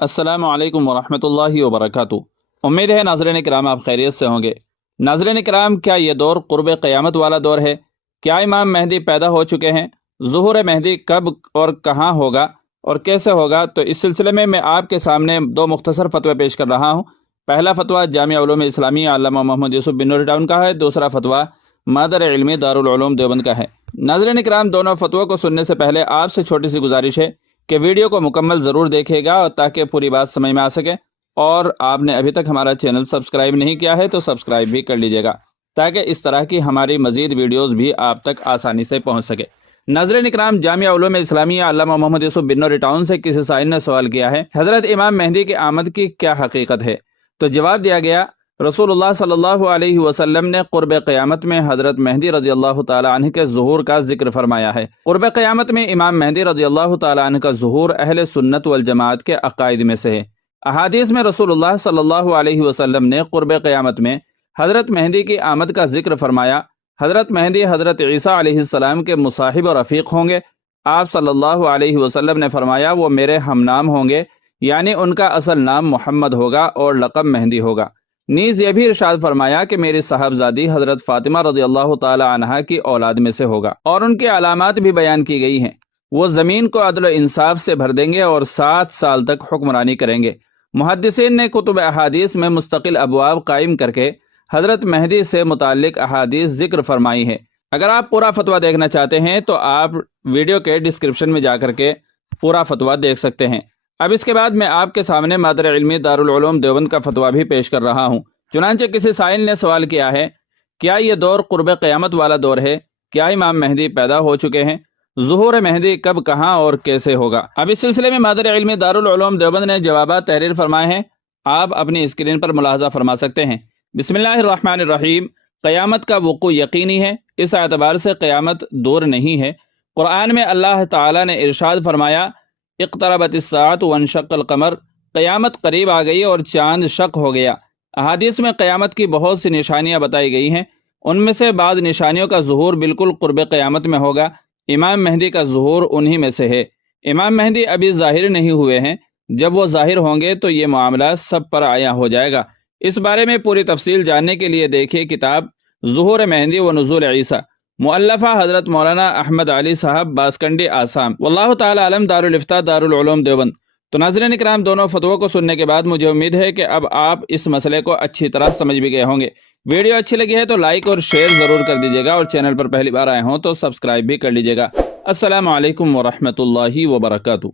السلام علیکم ورحمۃ اللہ وبرکاتہ۔ امید ہے ناظرین کرام آپ خیریت سے ہوں گے۔ ناظرین کرام، کیا یہ دور قرب قیامت والا دور ہے؟ کیا امام مہدی پیدا ہو چکے ہیں؟ ظہور مہدی کب اور کہاں ہوگا اور کیسے ہوگا؟ تو اس سلسلے میں آپ کے سامنے دو مختصر فتوے پیش کر رہا ہوں۔ پہلا فتویٰ جامعہ علوم اسلامیہ علامہ محمد یوسف بن نور ٹاؤن کا ہے، دوسرا فتویٰ مادر علمی دارالعلوم دیوبند کا ہے۔ ناظرین کرام، دونوں فتووں کو سننے سے پہلے آپ سے چھوٹی سی گزارش ہے کہ ویڈیو کو مکمل ضرور دیکھیے گا اور تاکہ پوری بات سمجھ میں آ سکے، اور آپ نے ابھی تک ہمارا چینل سبسکرائب نہیں کیا ہے تو سبسکرائب بھی کر لیجیے گا تاکہ اس طرح کی ہماری مزید ویڈیوز بھی آپ تک آسانی سے پہنچ سکے۔ ناظرین اکرام، جامعہ علوم اسلامیہ علامہ محمد یوسف بن نور ٹاؤن سے کسی سائل نے سوال کیا ہے، حضرت امام مہدی کی آمد کی کیا حقیقت ہے؟ تو جواب دیا گیا، رسول اللہ صلی اللہ علیہ وسلم نے قرب قیامت میں حضرت مہدی رضی اللہ تعالی عنہ کے ظہور کا ذکر فرمایا ہے۔ قرب قیامت میں امام مہدی رضی اللہ تعالی عنہ کا ظہور اہل سنت والجماعت کے عقائد میں سے ہے۔ احادیث میں رسول اللہ صلی اللہ علیہ وسلم نے قرب قیامت میں حضرت مہدی کی آمد کا ذکر فرمایا۔ حضرت مہدی حضرت عیسیٰ علیہ السلام کے مصاحب و رفیق ہوں گے۔ آپ صلی اللہ علیہ وسلم نے فرمایا، وہ میرے ہم نام ہوں گے، یعنی ان کا اصل نام محمد ہوگا اور لقب مہدی ہوگا۔ نیز یہ بھی ارشاد فرمایا کہ میری صاحبزادی حضرت فاطمہ رضی اللہ تعالی عنہا کی اولاد میں سے ہوگا، اور ان کی علامات بھی بیان کی گئی ہیں۔ وہ زمین کو عدل و انصاف سے بھر دیں گے اور 7 سال تک حکمرانی کریں گے۔ محدثین نے کتب احادیث میں مستقل ابواب قائم کر کے حضرت مہدی سے متعلق احادیث ذکر فرمائی ہیں۔ اگر آپ پورا فتویٰ دیکھنا چاہتے ہیں تو آپ ویڈیو کے ڈسکرپشن میں جا کر کے پورا فتویٰ دیکھ سکتے ہیں۔ اب اس کے بعد میں آپ کے سامنے مادر علمی دارالعلوم دیوبند کا فتویٰ بھی پیش کر رہا ہوں۔ چنانچہ کسی سائل نے سوال کیا ہے، کیا یہ دور قرب قیامت والا دور ہے؟ کیا امام مہدی پیدا ہو چکے ہیں؟ ظہور مہدی کب، کہاں اور کیسے ہوگا؟ اب اس سلسلے میں مادر علمی دارالعلوم دیوبند نے جوابات تحریر فرمائے ہیں، آپ اپنی اسکرین پر ملاحظہ فرما سکتے ہیں۔ بسم اللہ الرحمن الرحیم۔ قیامت کا وقوع یقینی ہے، اس اعتبار سے قیامت دور نہیں ہے۔ قرآن میں اللہ تعالیٰ نے ارشاد فرمایا، اقتربت الساعۃ وانشق القمر، قیامت قریب آ گئی اور چاند شق ہو گیا۔ احادیث میں قیامت کی بہت سی نشانیاں بتائی گئی ہیں، ان میں سے بعض نشانیوں کا ظہور بالکل قرب قیامت میں ہوگا۔ امام مہدی کا ظہور انہی میں سے ہے۔ امام مہدی ابھی ظاہر نہیں ہوئے ہیں، جب وہ ظاہر ہوں گے تو یہ معاملہ سب پر عیاں ہو جائے گا۔ اس بارے میں پوری تفصیل جاننے کے لیے دیکھیے کتاب ظہور مہدی و نزول عیسیٰ، مؤلفہ حضرت مولانا احمد علی صاحب باسکنڈی آسام، واللہ تعالی علم، دارالفتاء دارالعلوم دیوبند۔ تو ناظرین اکرام، دونوں فتووں کو سننے کے بعد مجھے امید ہے کہ اب آپ اس مسئلے کو اچھی طرح سمجھ بھی گئے ہوں گے۔ ویڈیو اچھی لگی ہے تو لائک اور شیئر ضرور کر دیجیے گا، اور چینل پر پہلی بار آئے ہوں تو سبسکرائب بھی کر لیجیے گا۔ السلام علیکم ورحمۃ اللہ وبرکاتہ۔